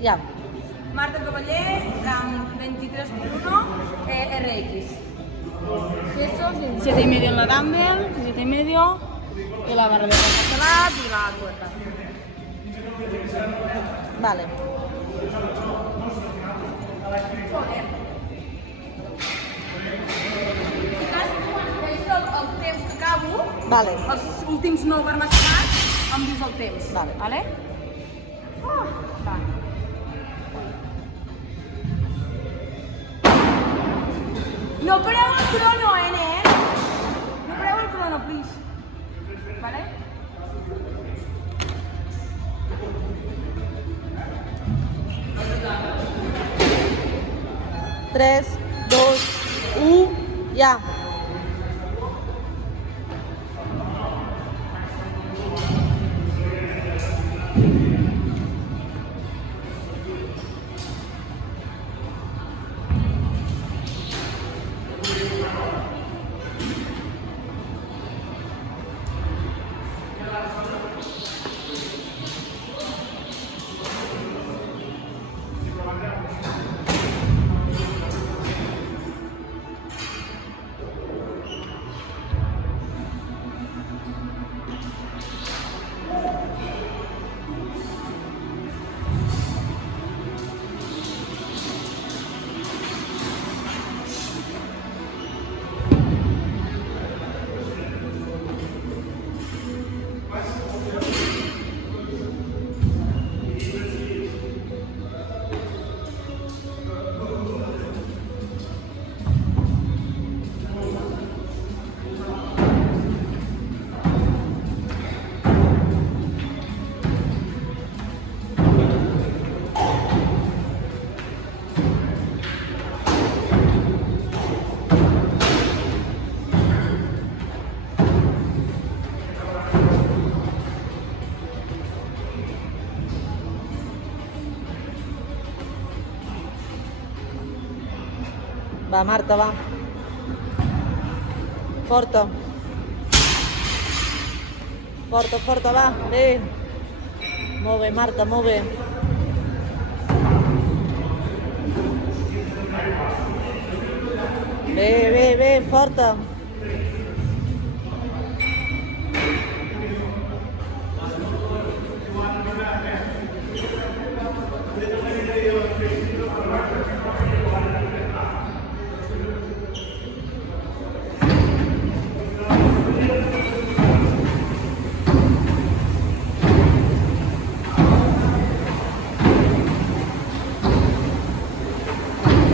Ja. Marta Cavaller, RAM 23.1, RX. Quesos, 17,5 en la dumbbell, 17,5, y la barra de salat y la tuerca. Vale. Joder. El temps que acabo, Vale. els últims 9 armacenats, em dius el temps. Vale. Vale? Va. No pareu el crono, nen? No pareu el crono, please. Vale? Tres, dos, u, ja. Va, Marta, va. Forta. Forta, forta, va. Bé. Molt bé, Marta, molt bé. Bé, bé, bé, forta.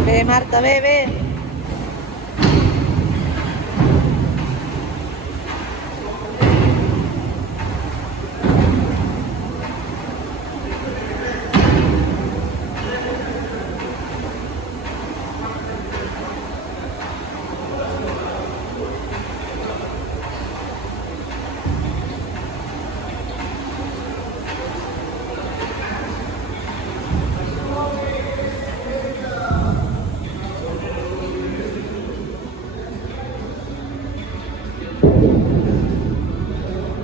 Bé, Marta, bé, bé.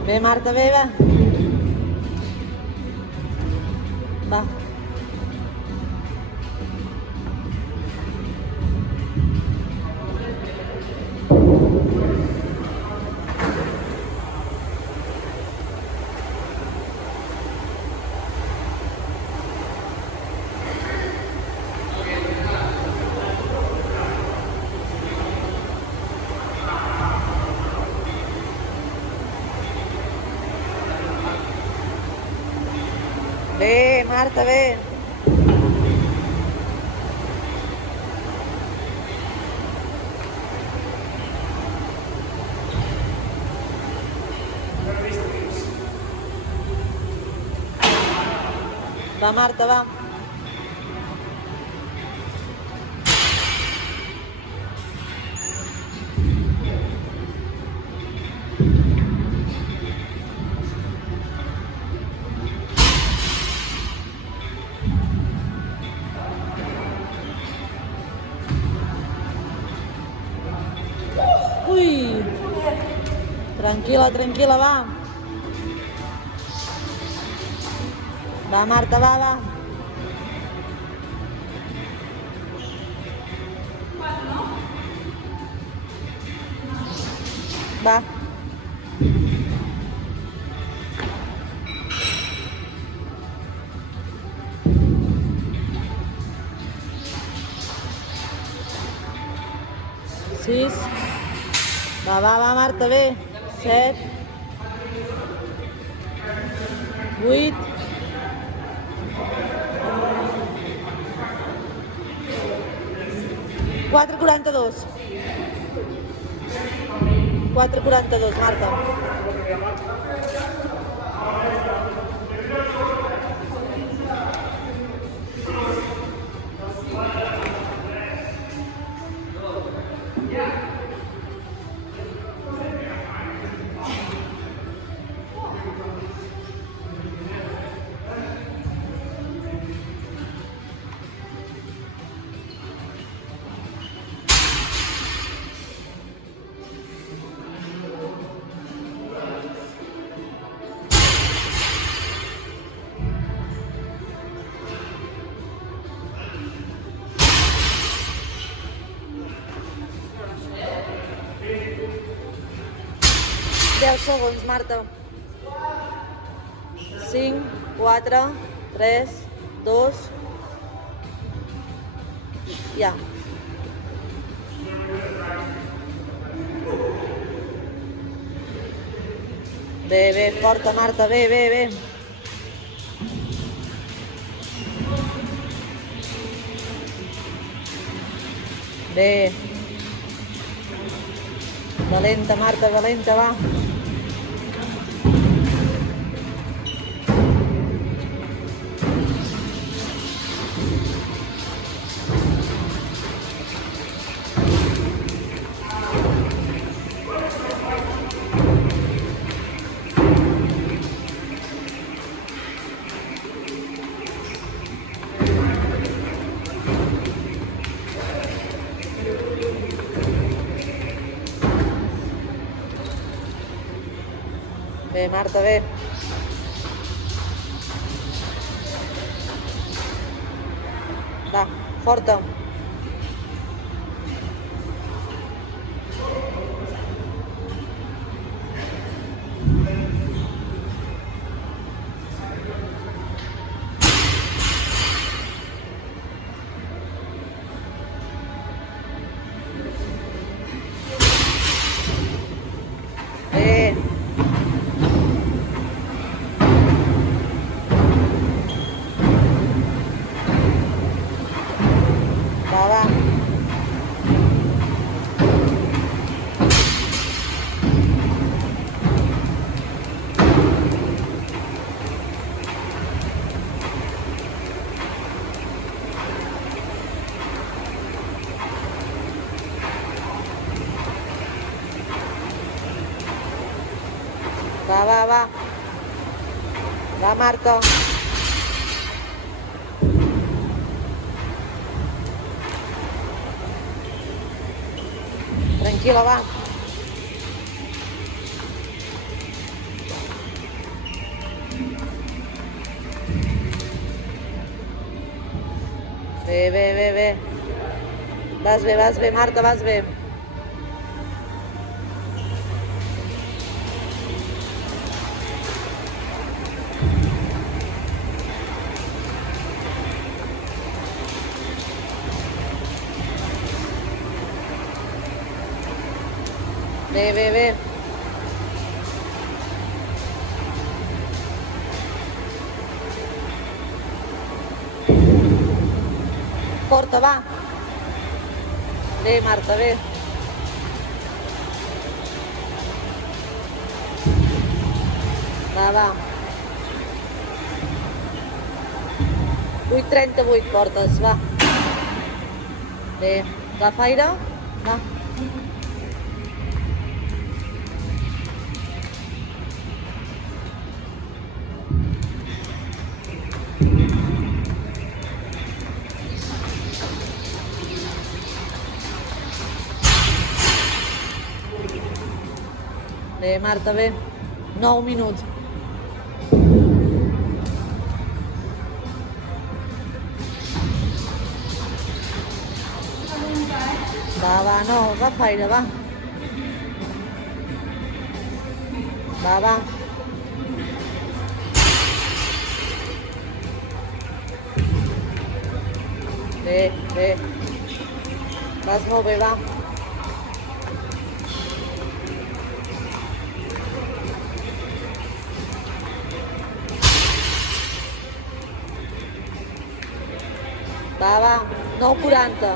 Bé, Marta, bé, va. Va. Bé, Marta, bé. Va, Marta, va. Ui! Tranquil·la, tranquil·la, va. Va, Marta, va, va. Va. Sis. Va, Marta, bé. 7. 8. 4,42. 4,42, Marta. Deu segons, Marta. 5, 4, 3, 2. Ja. Bé, forta, Marta, bé. Bé. Valenta, Marta, valenta, va. Bé, Marta, bé. Va, forta. Bé. Va. Va. Va, Marta. Tranquil·la, va. Bé. Vas bé, Marta, vas bé. Bé. Porta, va. Bé, Marta, bé. Va. 8,38 portes, va. Bé, agafa aire, va. Bé, Marta, bé. 9 minuts. Va, no, agafa aire, va. Va, va. Bé, bé. Vas molt bé, va. Va, va. 9,40.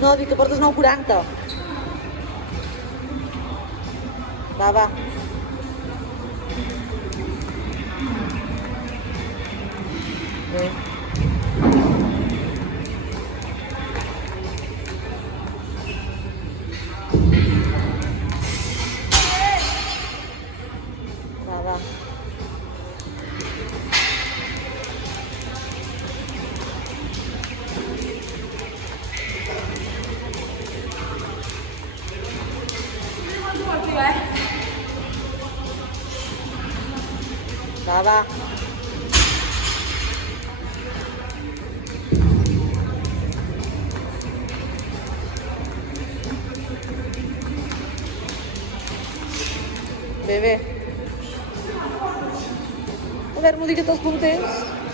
No, dic que portes 9,40. Va, va. Bé. Va, va. Va, va. Bé, bé. A veure, m'ho digues els punters.